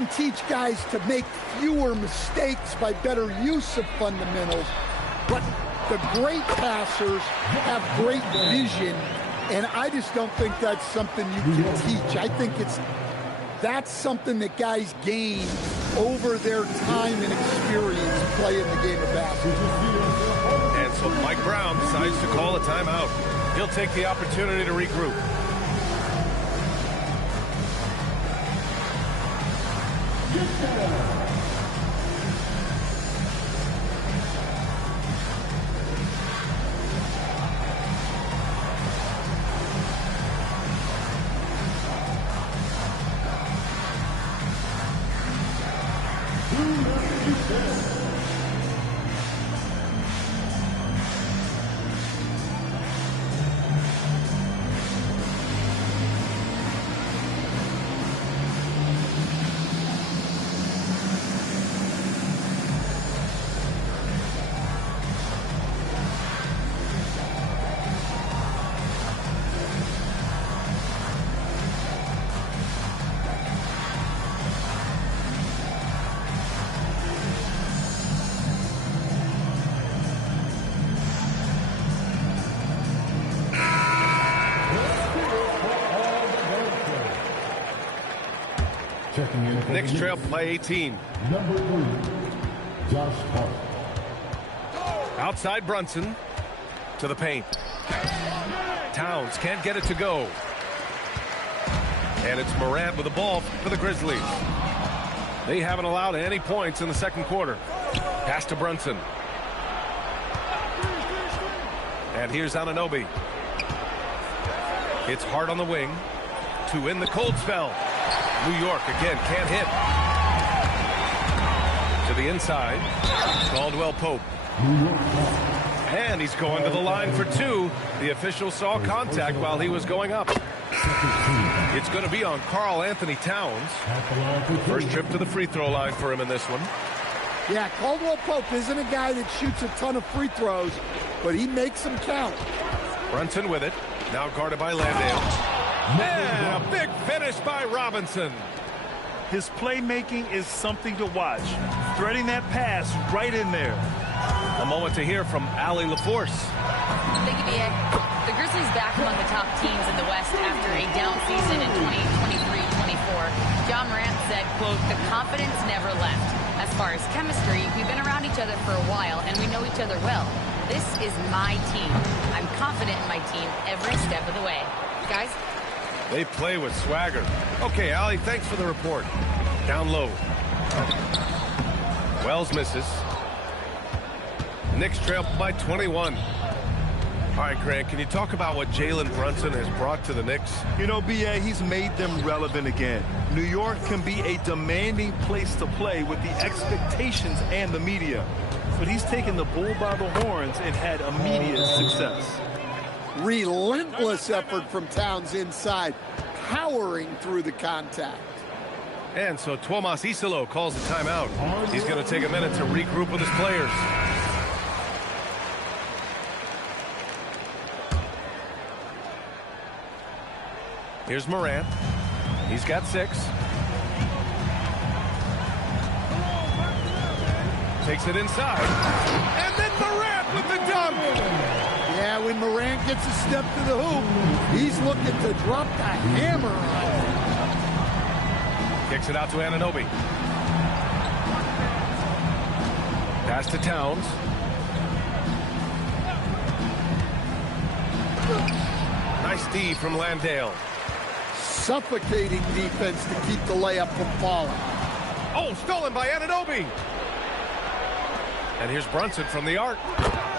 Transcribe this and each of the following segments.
can teach guys to make fewer mistakes by better use of fundamentals, but the great passers have great vision, and I just don't think that's something you can teach. I think that's something that guys gain over their time and experience playing the game of basketball. And so Mike Brown decides to call a timeout. He'll take the opportunity to regroup. Knicks trail by 18. Number 3, Josh Hart. Outside Brunson to the paint. Towns can't get it to go. And it's Morant with the ball for the Grizzlies. They haven't allowed any points in the second quarter. Pass to Brunson. And here's Anunoby. It's Hart on the wing to win the cold spell. New York again can't hit. To the inside. Caldwell Pope. And he's going to the line for two. The official saw contact while he was going up. It's going to be on Karl Anthony Towns. First trip to the free throw line for him in this one. Yeah, Caldwell Pope isn't a guy that shoots a ton of free throws, but he makes them count. Brunson with it. Now guarded by Landale. And a big finish by Robinson. His playmaking is something to watch. Threading that pass right in there. A moment to hear from Allie LaForce. Thank you, B.A. The Grizzlies back among the top teams in the West after a down season in 2023-24. John Morant said, quote, "The confidence never left. As far as chemistry, we've been around each other for a while and we know each other well. This is my team. I'm confident in my team every step of the way." Guys? They play with swagger. Okay, Allie, thanks for the report. Down low. Wells misses. Knicks trail by 21. All right, Grant, can you talk about what Jalen Brunson has brought to the Knicks? You know, B.A., he's made them relevant again. New York can be a demanding place to play with the expectations and the media. But he's taken the bull by the horns and had immediate success. Relentless effort from Towns inside, powering through the contact. And so Tuomas Isalo calls the timeout. He's going to take a minute to regroup with his players. Here's Morant. He's got 6. Takes it inside. And then Morant with the dunk. Yeah, when Morant gets a step to the hoop, he's looking to drop the hammer on it. Kicks it out to Anunoby. Pass to Towns. Nice D from Landale. Suffocating defense to keep the layup from falling. Oh, stolen by Anunoby. And here's Brunson from the arc.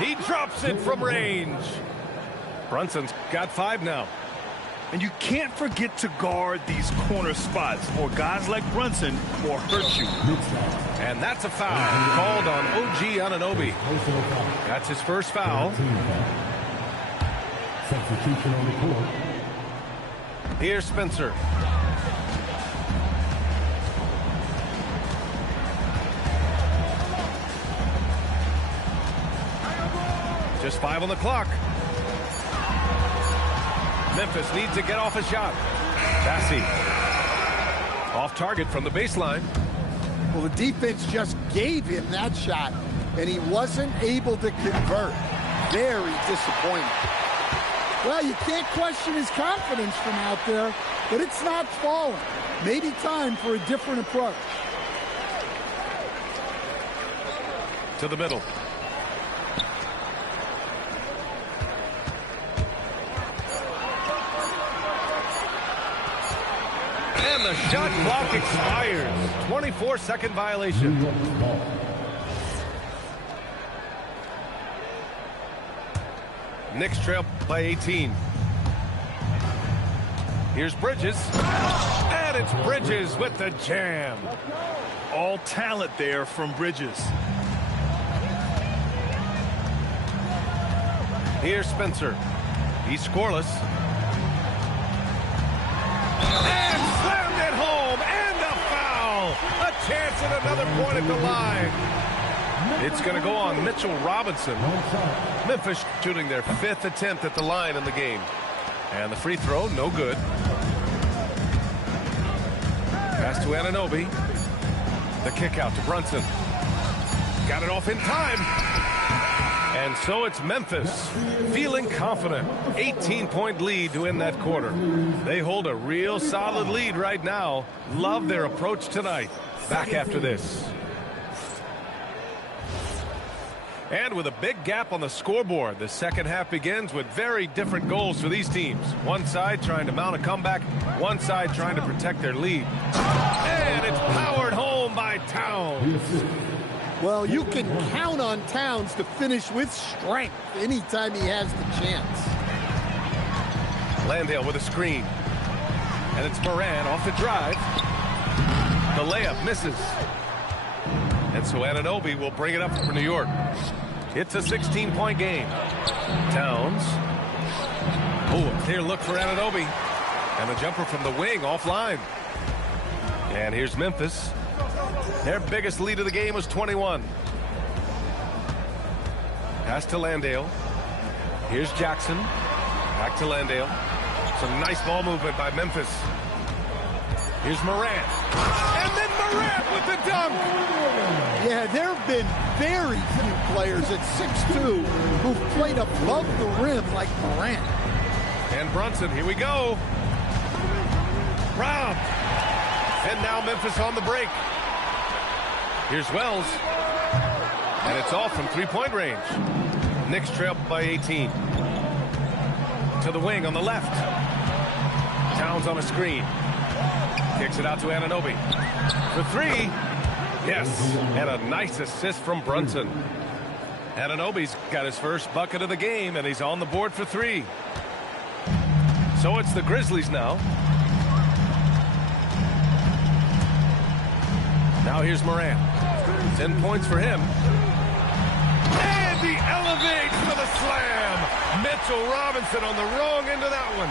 He drops it from range. Brunson's got 5 now. And you can't forget to guard these corner spots, or guys like Brunson will hurt you. And that's a foul called on OG Anunoby. That's his first foul. Substitution on the court. Here's Spencer. Just 5 on the clock. Memphis needs to get off a shot. Bassey Off target from the baseline. Well, the defense just gave him that shot, and he wasn't able to convert. Very disappointing. Well, you can't question his confidence from out there, but it's not falling. Maybe time for a different approach. To the middle. And the shot clock expires. 24-second violation. Knicks trail by 18. Here's Bridges. And it's Bridges with the jam. All talent there from Bridges. Here's Spencer. He's scoreless. And slammed it home. And a foul. A chance at another point at the line. It's going to go on Mitchell Robinson. Memphis shooting their 5th attempt at the line in the game. And the free throw, no good. Pass to Anunoby. The kick out to Brunson. Got it off in time. And so it's Memphis feeling confident. 18-point lead to end that quarter. They hold a real solid lead right now. Love their approach tonight. Back after this. And with a big gap on the scoreboard, the second half begins with very different goals for these teams. One side trying to mount a comeback, one side trying to protect their lead. And it's powered home by Towns. Well, you can count on Towns to finish with strength anytime he has the chance. Landale with a screen. And it's Moran off the drive. The layup misses. And so Anunoby will bring it up for New York. It's a 16-point game. Towns. Oh, a clear look for Anunoby. And the jumper from the wing offline. And here's Memphis. Their biggest lead of the game was 21. Pass to Landale. Here's Jackson. Back to Landale. Some nice ball movement by Memphis. Here's Morant. And then Morant with the dunk. Yeah, there have been very few players at 6'2" who've played above the rim like Morant. And Brunson, here we go. Round. And now Memphis on the break. Here's Wells. And it's off from three-point range. Knicks trail by 18. To the wing on the left. Towns on a screen. Kicks it out to Anunoby. For three. Yes. And a nice assist from Brunson. Anunoby's got his first bucket of the game, and he's on the board for three. So it's the Grizzlies now. Now here's Morant. 10 points for him. And he elevates for the slam. Mitchell Robinson on the wrong end of that one.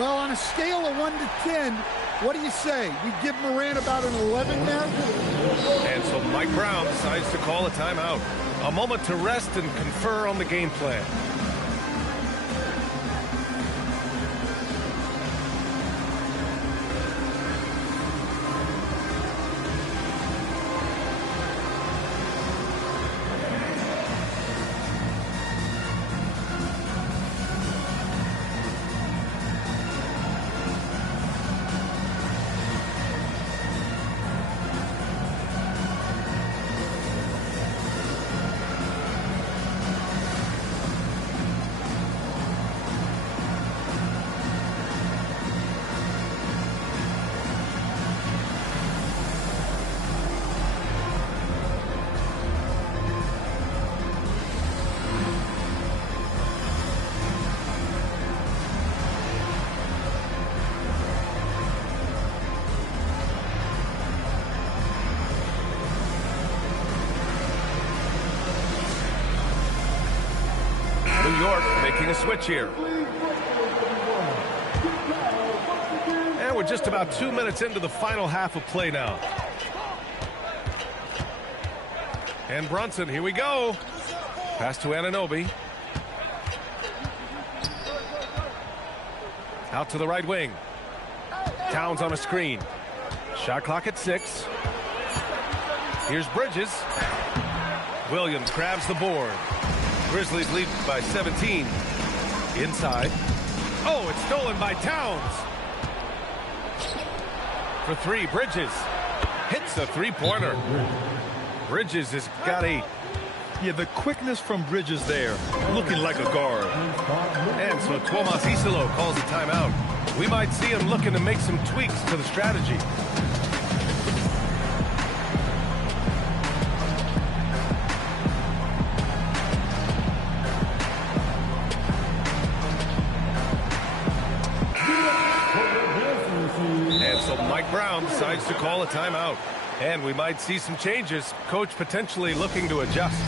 Well, on a scale of 1 to 10, what do you say? We give Morant about an 11 there? And so Mike Brown decides to call a timeout. A moment to rest and confer on the game plan. New York making a switch here. And we're just about 2 minutes into the final half of play now. And Brunson, here we go. Pass to Anunoby. Out to the right wing. Towns on a screen. Shot clock at 6. Here's Bridges. Williams grabs the board. Grizzlies lead by 17. Inside. Oh, it's stolen by Towns. For 3, Bridges hits a three-pointer. Bridges has got a... Yeah, the quickness from Bridges there, looking like a guard. And so Tomas Isolo calls a timeout. We might see him looking to make some tweaks to the strategy. And so Mike Brown decides to call a timeout. And we might see some changes. Coach potentially looking to adjust.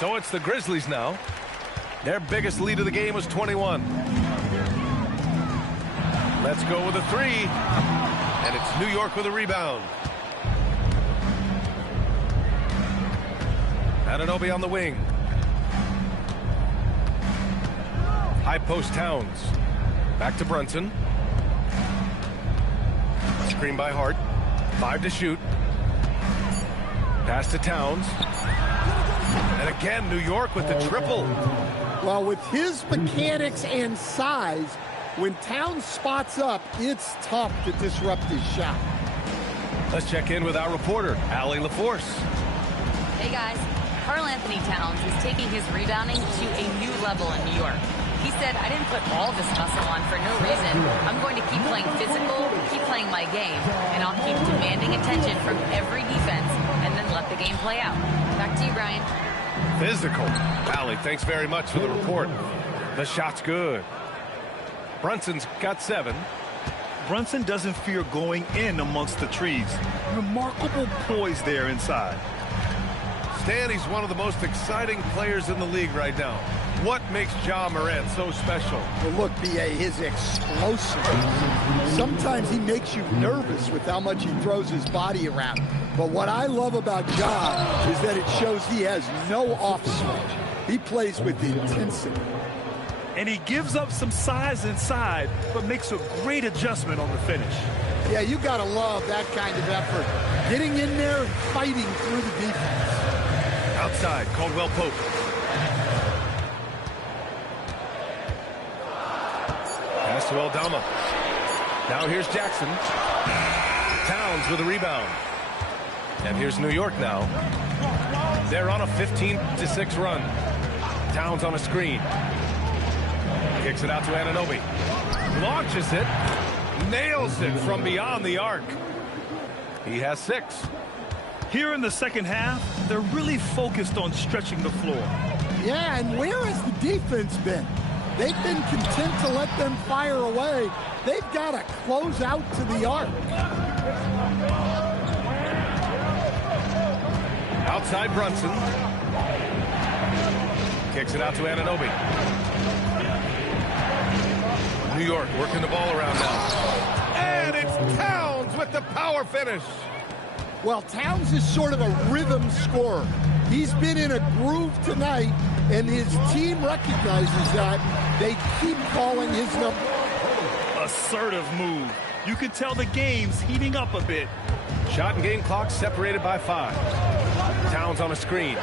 So it's the Grizzlies now. Their biggest lead of the game was 21. Let's go with a 3. And it's New York with a rebound. Anunoby on the wing. High post Towns. Back to Brunson. Screen by Hart. 5 to shoot. Pass to Towns. And again, New York with the triple. Well, with his mechanics and size, when Towns spots up, it's tough to disrupt his shot. Let's check in with our reporter, Allie LaForce. Hey, guys. Karl-Anthony Towns is taking his rebounding to a new level in New York. He said, I didn't put all this muscle on for no reason. I'm going to keep playing physical, keep playing my game, and I'll keep demanding attention from every defense and then let the game play out. Back to you, Brian. Physical. Allie, thanks very much for the report. The shot's good. Brunson's got 7. Brunson doesn't fear going in amongst the trees. Remarkable poise there inside. Stan, he's one of the most exciting players in the league right now. What makes Ja Morant so special? Well, look, B.A., his explosiveness. Sometimes he makes you nervous with how much he throws his body around. But what I love about Ja is that it shows he has no off switch. He plays with intensity. And he gives up some size inside, but makes a great adjustment on the finish. Yeah, you got to love that kind of effort. Getting in there and fighting through the defense. Outside, Caldwell Pope. Pass to Aldama. Now here's Jackson. Towns with a rebound. And here's New York now. They're on a 15-6 run. Towns on a screen. Kicks it out to Anunoby. Launches it. Nails it from beyond the arc. He has 6. Here in the second half, they're really focused on stretching the floor. Yeah, and where has the defense been? They've been content to let them fire away. They've got to close out to the arc. Outside Brunson. Kicks it out to Anunoby. New York working the ball around now. And it's Towns with the power finish. Well, Towns is sort of a rhythm scorer. He's been in a groove tonight, and his team recognizes that. They keep calling his number. Assertive move. You can tell the game's heating up a bit. Shot and game clock separated by 5. Towns on a screen.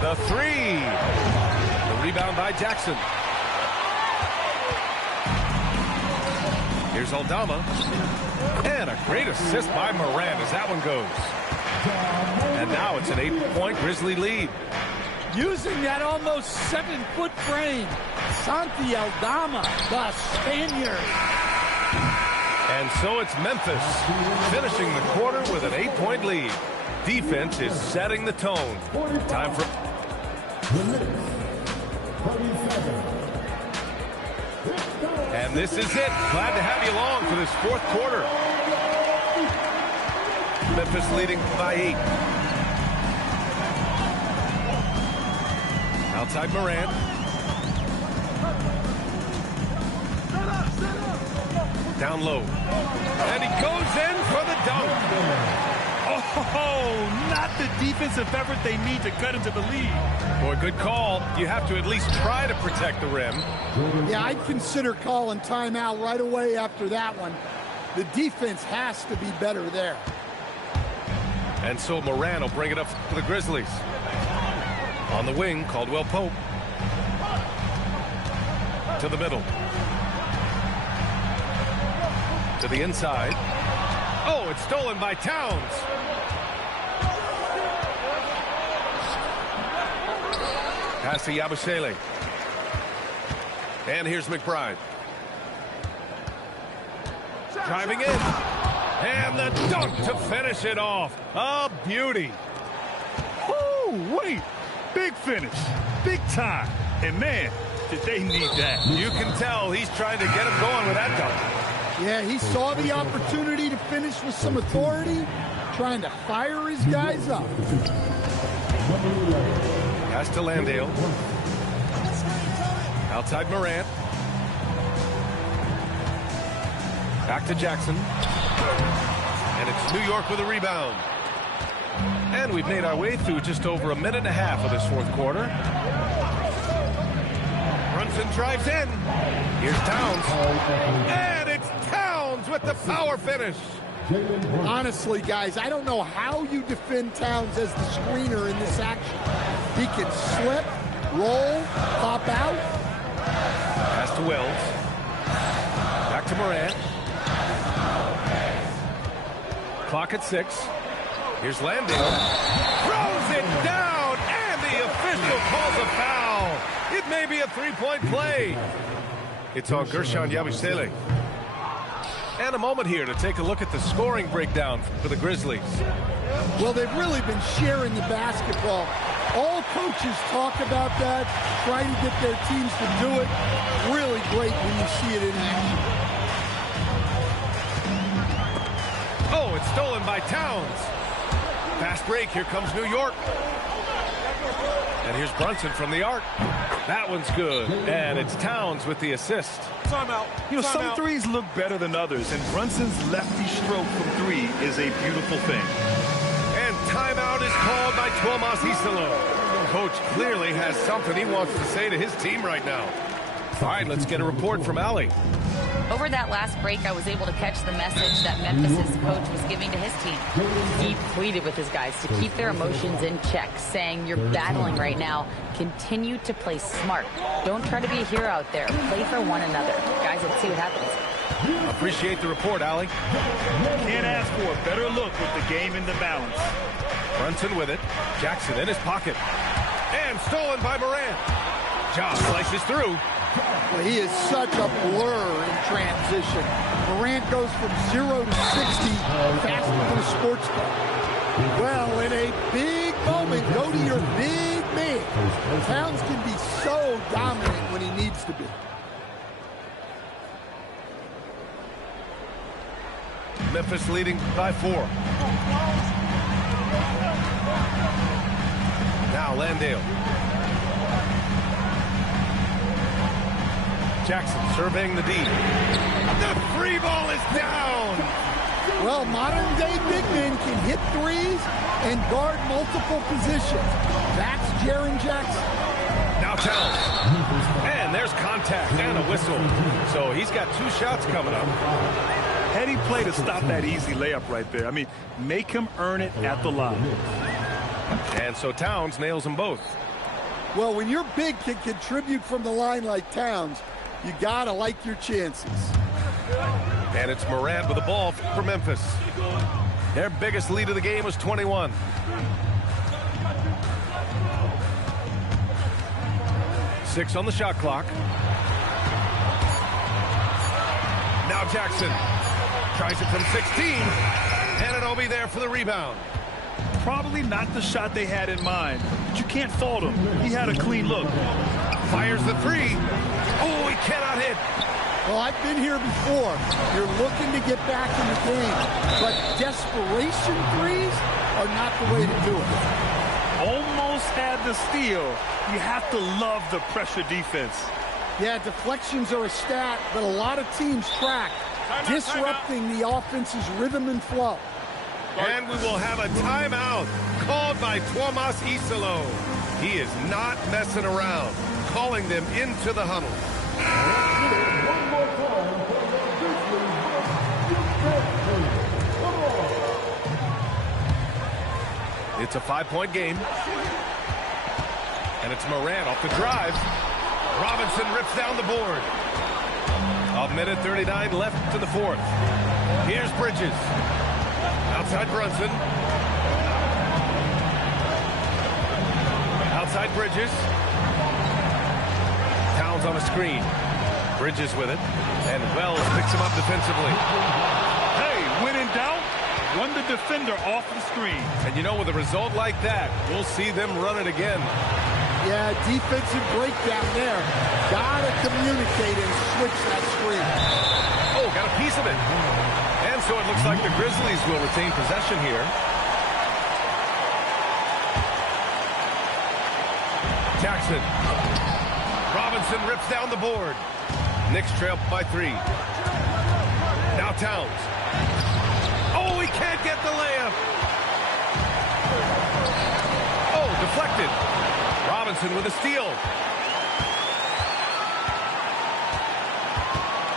The 3. The rebound by Jackson. Here's Aldama. And a great assist by Morant as that one goes. And now it's an 8-point Grizzly lead. using that almost 7-foot frame. Santi Aldama, the Spaniard. And so it's Memphis finishing the quarter with an 8-point lead. Defense is setting the tone. Time for... And this is it. Glad to have you along for this fourth quarter. Memphis leading by 8. Outside Morant. Down low. And he goes in for the dunk. Oh, not the defensive effort they need to cut into the lead. Boy, good call. You have to at least try to protect the rim. Yeah, I'd consider calling timeout right away after that one. The defense has to be better there. And so Morant will bring it up for the Grizzlies. On the wing, Caldwell Pope. To the middle. To the inside. Oh, it's stolen by Towns. Pass to Yabusele. And here's McBride. Driving in. And the dunk to finish it off. A beauty. Oh, wait. Big finish. Big time. And man, did they need that. You can tell he's trying to get him going with that dunk. Yeah, he saw the opportunity to finish with some authority, trying to fire his guys up. Pass to Landale. Outside Morant. Back to Jackson. And it's New York with a rebound. And we've made our way through just over a minute and a half of this fourth quarter. Brunson drives in. Here's Towns. And it's Towns with the power finish. Honestly, guys, I don't know how you defend Towns as the screener in this action. He can slip, roll, pop out. Pass to Wells. Back to Morant. Clock at 6. Here's Landale. Throws it down, and the official calls a foul. It may be a three-point play. It's on Gershon Yabusele. And a moment here to take a look at the scoring breakdown for the Grizzlies. Well, they've really been sharing the basketball. All coaches talk about that, try to get their teams to do it. Really great when you see it in action. Oh, it's stolen by Towns. Fast break, here comes New York. And here's Brunson from the arc. That one's good, and it's Towns with the assist. Timeout. You know, some threes look better than others, and Brunson's lefty stroke from 3 is a beautiful thing. And timeout is called by Tuomas Isalo. Coach clearly has something he wants to say to his team right now. All right, let's get a report from Allie. Over that last break, I was able to catch the message that Memphis' coach was giving to his team. He pleaded with his guys to keep their emotions in check, saying, "You're battling right now. Continue to play smart. Don't try to be a hero out there. Play for one another." Guys, let's see what happens. Appreciate the report, Allie. Can't ask for a better look with the game in the balance. Brunson with it. Jackson in his pocket. And stolen by Morant. Ja slices through. Well, he is such a blur in transition. Morant goes from 0 to 60 faster than a sports car. Well, in a big moment, go to your big man. Towns can be so dominant when he needs to be. Memphis leading by 4. Now Landale. Jackson surveying the D. The free ball is down. Well, modern-day big men can hit threes and guard multiple positions. That's Jaren Jackson. Now Towns. And there's contact and a whistle. So he's got 2 shots coming up. Heady play to stop that easy layup right there. I mean, make him earn it at the line. And so Towns nails them both. Well, when your big can contribute from the line like Towns, you gotta like your chances. And it's Morant with the ball for Memphis. Their biggest lead of the game was 21. 6 on the shot clock. Now Jackson tries it from 16. Anunoby there for the rebound. Probably not the shot they had in mind, but you can't fault him. He had a clean look. Fires the 3. Oh, he cannot hit. Well, I've been here before. You're looking to get back in the game, but desperation threes are not the way to do it. Almost had the steal. You have to love the pressure defense. Yeah, deflections are a stat that a lot of teams crack, disrupting the offense's rhythm and flow. And we will have a timeout called by Tomas Isalo. He is not messing around, calling them into the huddle. One more time for the Grizzlies. It's a 5-point game. And it's Morant off the drive. Robinson rips down the board. A minute 39 left to the fourth. Here's Bridges. Outside Brunson. Outside Bridges. Towns on a screen. Bridges with it. And Wells picks him up defensively. Hey, when in doubt, run the defender off the screen. And you know, with a result like that, we'll see them run it again. Yeah, defensive breakdown there. Gotta communicate and switch that screen. Oh, got a piece of it. And so it looks like the Grizzlies will retain possession here. Jackson. Robinson rips down the board. Knicks trail by 3. Now Towns. Oh, he can't get the layup. Oh, deflected. Robinson with a steal.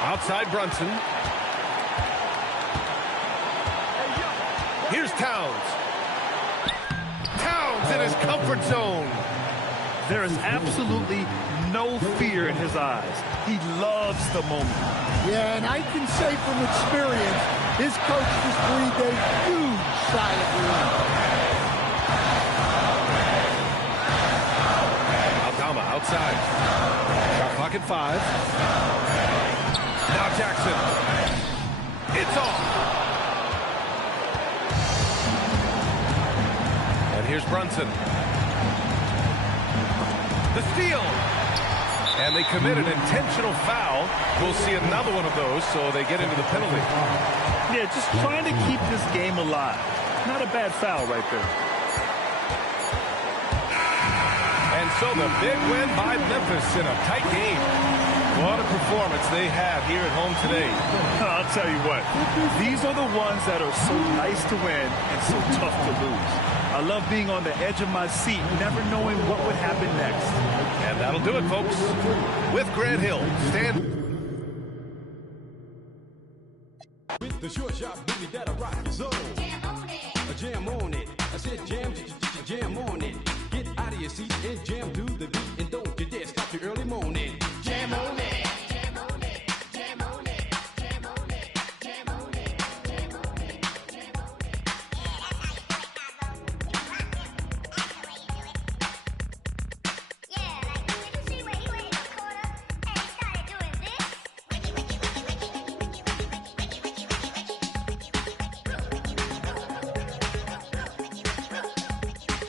Outside Brunson. Here's Towns. Towns in his comfort zone. There is absolutely no fear in his eyes. He loves the moment. Yeah, and I can say from experience, his coach just breathed a huge sigh of relief. Aldama outside. Shot clock at 5. Now Jackson. It's off. And here's Brunson. The steal. And they commit an intentional foul. We'll see another one of those, so they get into the penalty. Yeah, just trying to keep this game alive. Not a bad foul right there. And so the big win by Memphis in a tight game. What a performance they had here at home today. I'll tell you what, these are the ones that are so nice to win and so tough to lose. I love being on the edge of my seat, never knowing what would happen next. And that'll do it, folks. With Grant Hill, stand. With the short shot, baby, that'll rock your soul. Jam on it. Jam on it. I said jam on it. Get out of your seat and jam to the beat. And don't you dare stop your early morning. Jam on it. Jam on it. Jam on it. Jam on it. Jam on it. Jam on it. Jam on it. Yeah, like, did you see where he went in the corner and he started doing this? Hey, you fellas seen my sister Murgatroyd? She was